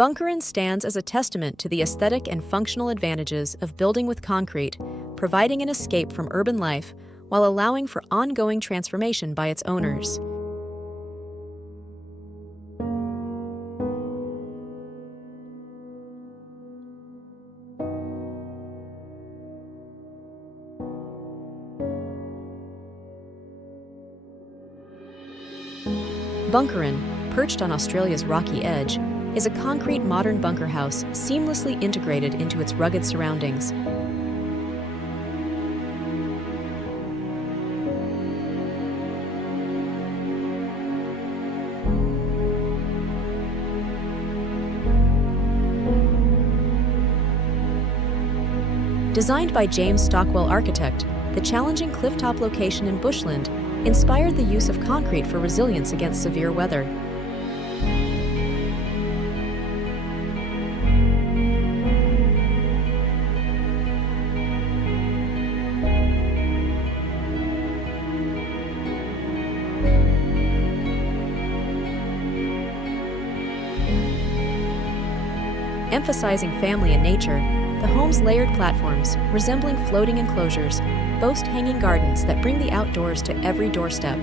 Bunkeren stands as a testament to the aesthetic and functional advantages of building with concrete, providing an escape from urban life while allowing for ongoing transformation by its owners. Bunkeren, perched on Australia's rocky edge, is a concrete modern bunker house seamlessly integrated into its rugged surroundings. Designed by James Stockwell Architect, the challenging Clifftop location in bushland inspired the use of concrete for resilience against severe weather. Emphasizing family and nature, the home's layered platforms, resembling floating enclosures, boast hanging gardens that bring the outdoors to every doorstep.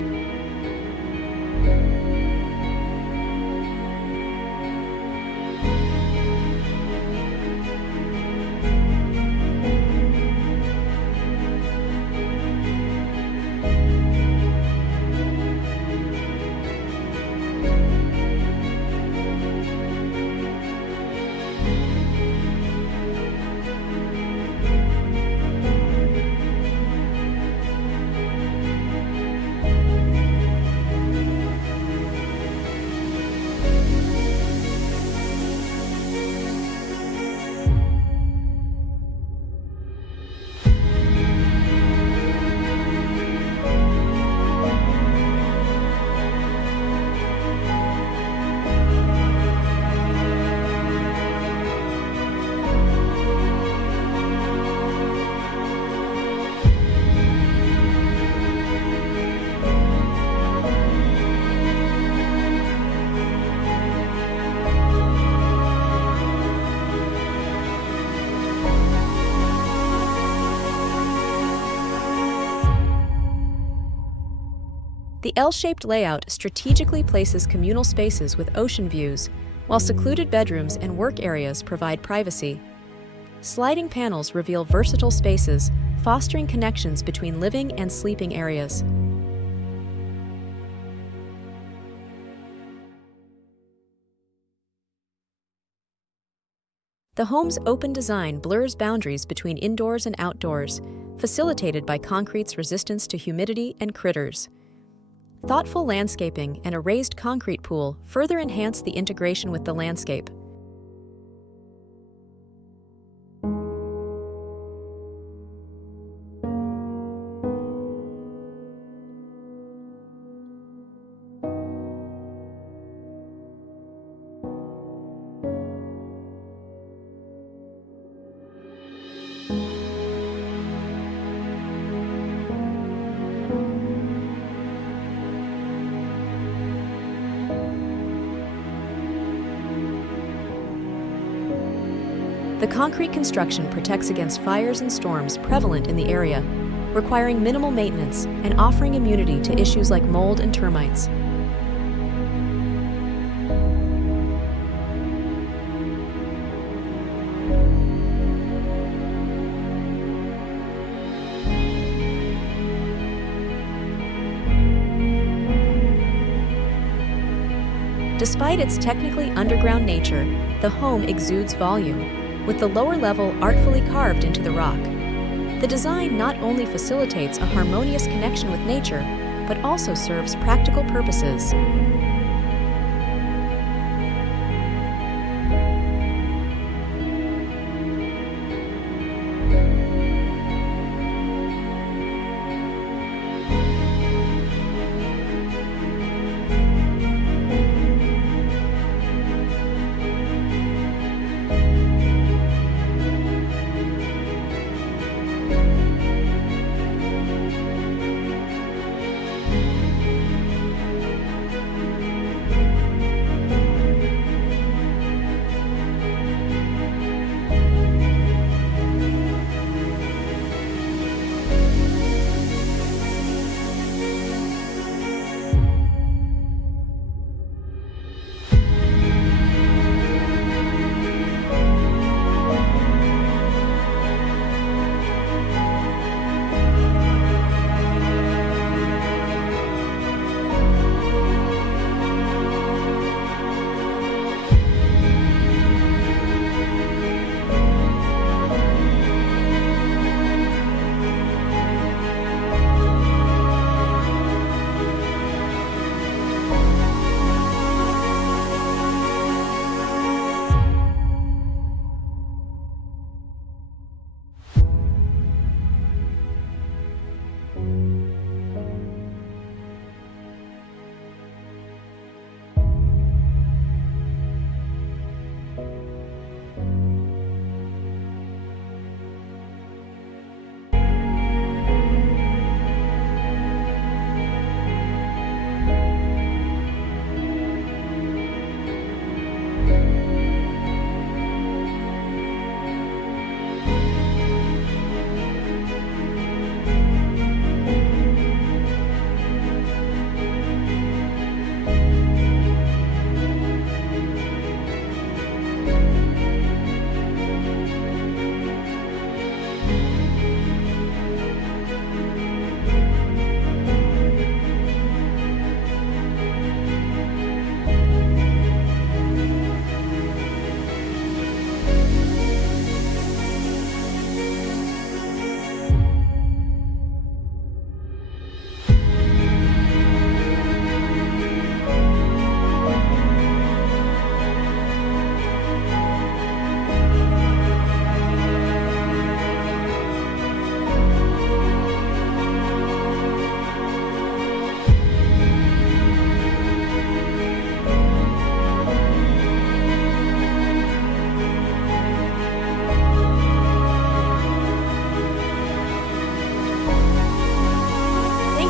The L-shaped layout strategically places communal spaces with ocean views, while secluded bedrooms and work areas provide privacy. Sliding panels reveal versatile spaces, fostering connections between living and sleeping areas. The home's open design blurs boundaries between indoors and outdoors, facilitated by concrete's resistance to humidity and critters. Thoughtful landscaping and a raised concrete pool further enhance the integration with the landscape. The concrete construction protects against fires and storms prevalent in the area, requiring minimal maintenance and offering immunity to issues like mold and termites. Despite its technically underground nature, the home exudes volume, with the lower level artfully carved into the rock. The design not only facilitates a harmonious connection with nature, but also serves practical purposes.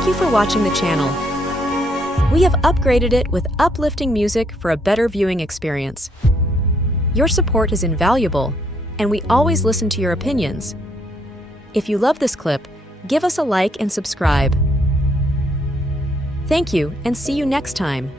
you for watching the channel. We have upgraded it with uplifting music for a better viewing experience. Your support is invaluable, and we always listen to your opinions. If you love this clip, give us a like and subscribe. Thank you, and see you next time.